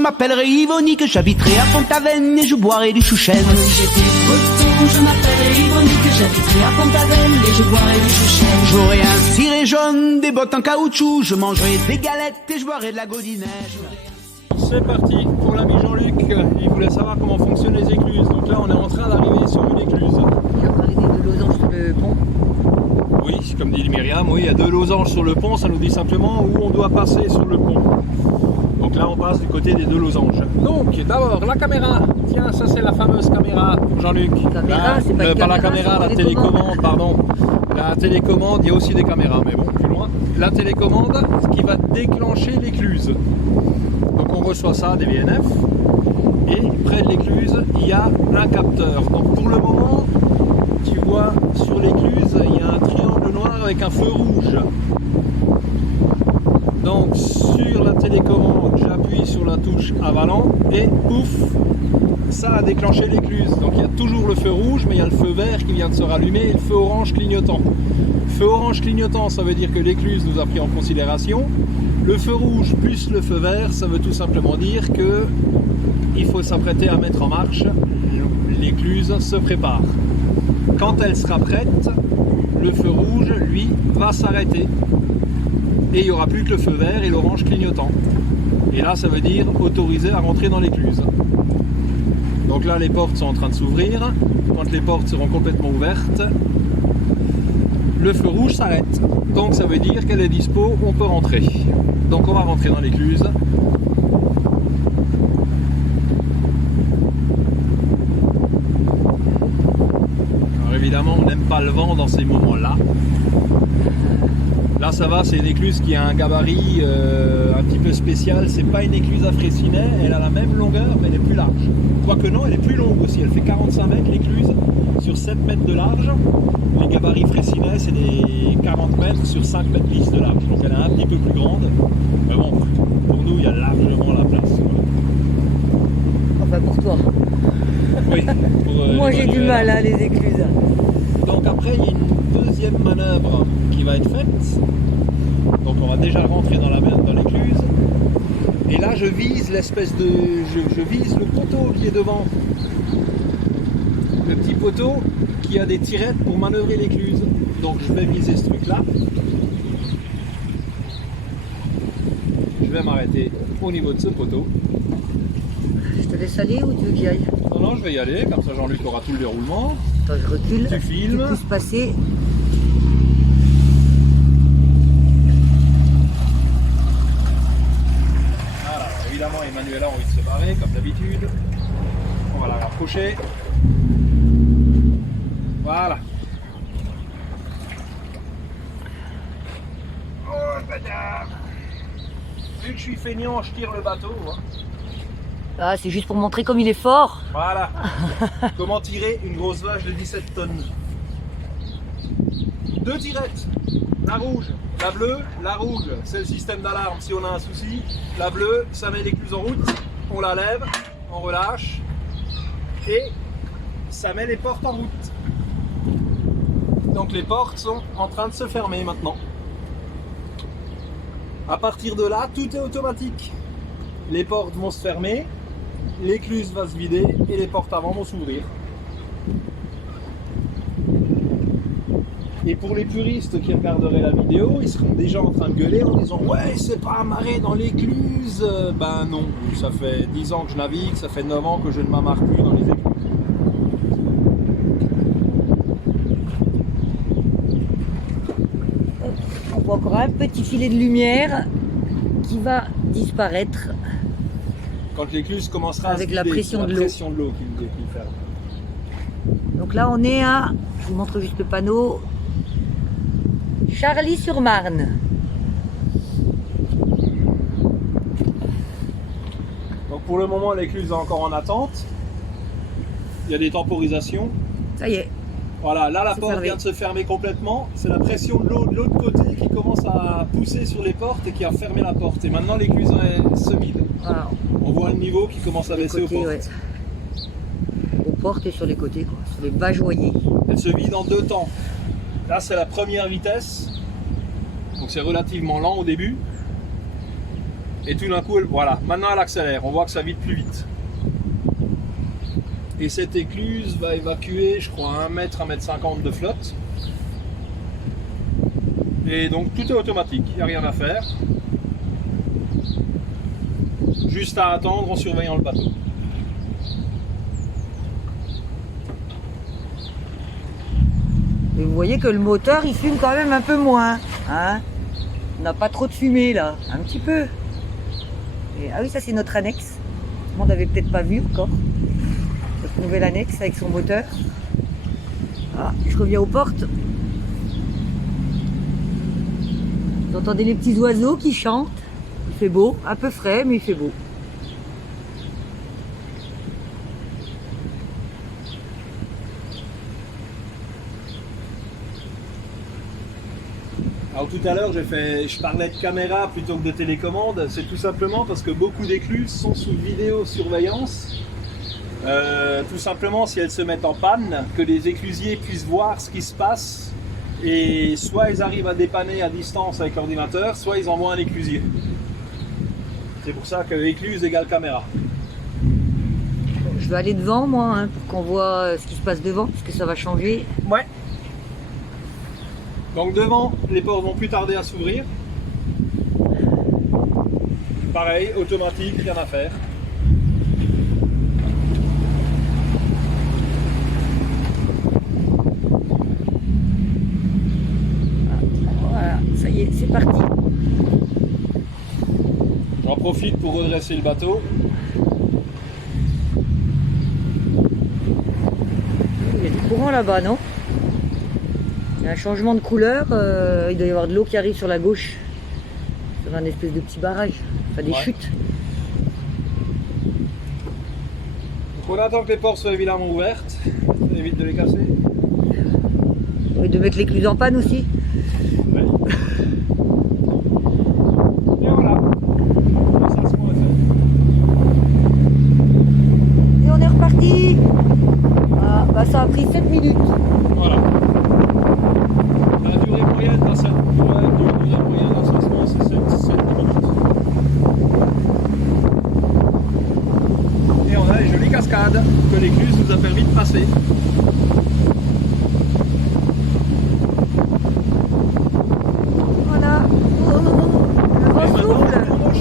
m'appellerai Yvonique, j'habiterai à Pont-Aven et je boirai du chouchen. Si j'étais breton, je m'appellerais Yvonique, j'habiterai à Pont-Aven et je boirai du chouchen. J'aurai un ciré jaune, des bottes en caoutchouc, je mangerai des galettes et je boirai de la godinège. C'est parti pour l'ami Jean-Luc, il voulait savoir comment fonctionnent les écluses. Donc là on est en train d'arriver sur une écluse. Il a parlé des deux losanges sur le pont. Oui, comme dit Myriam, oui, il y a 2 losanges sur le pont, ça nous dit simplement où on doit passer sur le pont. Donc là on passe du côté des 2 losanges. Donc d'abord la caméra, tiens ça c'est la fameuse caméra Jean-Luc. Caméra, c'est pas une pas la caméra, caméra, la télécommande, pardon. La télécommande, il y a aussi des caméras, mais bon, plus loin. La télécommande qui va déclencher l'écluse. Donc on reçoit ça des VNF et près de l'écluse il y a un capteur. Donc pour le moment tu vois sur l'écluse il y a un triangle noir avec un feu rouge. Donc sur la télécommande j'appuie sur la touche avalant et pouf, ça a déclenché l'écluse. Donc il y a toujours le feu rouge mais il y a le feu vert qui vient de se rallumer et le feu orange clignotant. Feu orange clignotant ça veut dire que l'écluse nous a pris en considération. Le feu rouge plus le feu vert, ça veut tout simplement dire que il faut s'apprêter à mettre en marche, l'écluse se prépare. Quand elle sera prête, le feu rouge, lui, va s'arrêter. Et il n'y aura plus que le feu vert et l'orange clignotant. Et là, ça veut dire autorisé à rentrer dans l'écluse. Donc là, les portes sont en train de s'ouvrir. Quand les portes seront complètement ouvertes, le feu rouge s'arrête. Donc ça veut dire qu'elle est dispo, on peut rentrer. Donc on va rentrer dans l'écluse. Alors évidemment on n'aime pas le vent dans ces moments-là. Là ça va, c'est une écluse qui a un gabarit un petit peu spécial. C'est pas une écluse à Fraissinet, elle a la même longueur mais elle est plus large. Quoique non, elle est plus longue aussi, elle fait 45 mètres l'écluse sur 7 mètres de large. Les gabarits Fraissinet c'est des 40 mètres sur 5 mètres 10 de large, donc elle est un petit peu plus grande. Mais bon, pour nous il y a largement la place. Enfin pour toi. Oui, Moi j'ai du mal à les écluses. Donc après il y a une deuxième manœuvre qui va être faite. Donc on va déjà rentrer dans l'écluse. Et là je vise l'espèce de. Je vise le poteau qui est devant. Le petit poteau qui a des tirettes pour manœuvrer l'écluse. Donc je vais viser ce truc là. Je vais m'arrêter au niveau de ce poteau. Je te laisse aller ou tu veux que j'y aille? Non, je vais y aller, comme ça Jean-Luc aura tout le déroulement. Attends, je recule. Tu filmes. Tu puisses passer. Voilà, évidemment Emmanuela a envie de se barrer comme d'habitude. On va la rapprocher. Voilà. Oh, bâtard. Vu que je suis feignant, je tire le bateau. Hein. Ah, c'est juste pour montrer comme il est fort. Voilà. Comment tirer une grosse vache de 17 tonnes. 2 tirettes. La rouge, la bleue. La rouge, c'est le système d'alarme si on a un souci. La bleue, ça met l'écluse en route. On la lève, on relâche. Et ça met les portes en route. Donc les portes sont en train de se fermer maintenant. À partir de là, tout est automatique. Les portes vont se fermer, l'écluse va se vider et les portes avant vont s'ouvrir. Et pour les puristes qui regarderaient la vidéo, ils seront déjà en train de gueuler en disant « Ouais, c'est pas amarré dans l'écluse !» Ben non, ça fait 10 ans que je navigue, ça fait 9 ans que je ne m'amarre plus dans les écluses. On voit encore un petit filet de lumière qui va disparaître. Quand l'écluse commencera avec à se la vider, pression de l'eau. la pression de l'eau qui nous ferme. Donc là on est à, je vous montre juste le panneau, Charlie-sur-Marne. Donc pour le moment l'écluse est encore en attente. Il y a des temporisations. Ça y est. Voilà, là la C'est porte fermé. vient de se fermer complètement. C'est la pression de l'eau de l'autre côté qui commence à pousser sur les portes et qui a fermé la porte. Et maintenant l'écluse se vide. Voilà. On voit le niveau qui commence à Les baisser côtés, aux portes. ouais. Aux portes et sur les côtés, quoi. Sur les bajoyers. Elle se vide en 2 temps. Là c'est la première vitesse. Donc c'est relativement lent au début. Et tout d'un coup, voilà, maintenant elle accélère, on voit que ça vide plus vite. Et cette écluse va évacuer, je crois, 1 mètre, 1 mètre 50 de flotte. Et donc tout est automatique, il n'y a rien à faire. Juste à attendre en surveillant le bateau. Et vous voyez que le moteur il fume quand même un peu moins. Hein, on n'a pas trop de fumée là, un petit peu. Et, ah oui, ça c'est notre annexe. On n'avait peut-être pas vu encore. Notre nouvelle annexe avec son moteur. Ah, je reviens aux portes. Vous entendez les petits oiseaux qui chantent. Il fait beau, un peu frais, mais il fait beau. Alors tout à l'heure, je parlais de caméra plutôt que de télécommande. C'est tout simplement parce que beaucoup d'écluses sont sous vidéosurveillance. Tout simplement, si elles se mettent en panne, que les éclusiers puissent voir ce qui se passe. Et soit ils arrivent à dépanner à distance avec l'ordinateur, soit ils envoient un éclusier. C'est pour ça que écluse égale caméra. Je vais aller devant moi hein, pour qu'on voit ce qui se passe devant, parce que ça va changer. Ouais. Donc devant, les portes vont plus tarder à s'ouvrir. Pareil, automatique, rien à faire. Voilà, ça y est, c'est parti. J'en profite pour redresser le bateau. Il y a du courant là-bas, non? Il y a un changement de couleur, il doit y avoir de l'eau qui arrive sur la gauche. C'est un espèce de petit barrage, enfin des chutes. Donc on attend que les portes soient évidemment ouvertes, ça évite de les casser. Et de mettre l'écluse en panne aussi. Ouais. Et voilà, ça se fait. Et on est reparti. Ah, bah ça a pris 7 minutes. Voilà. La durée moyenne d'un lancement, c'est 7 minutes. Et on a les jolies cascades que l'écluse nous a permis de passer.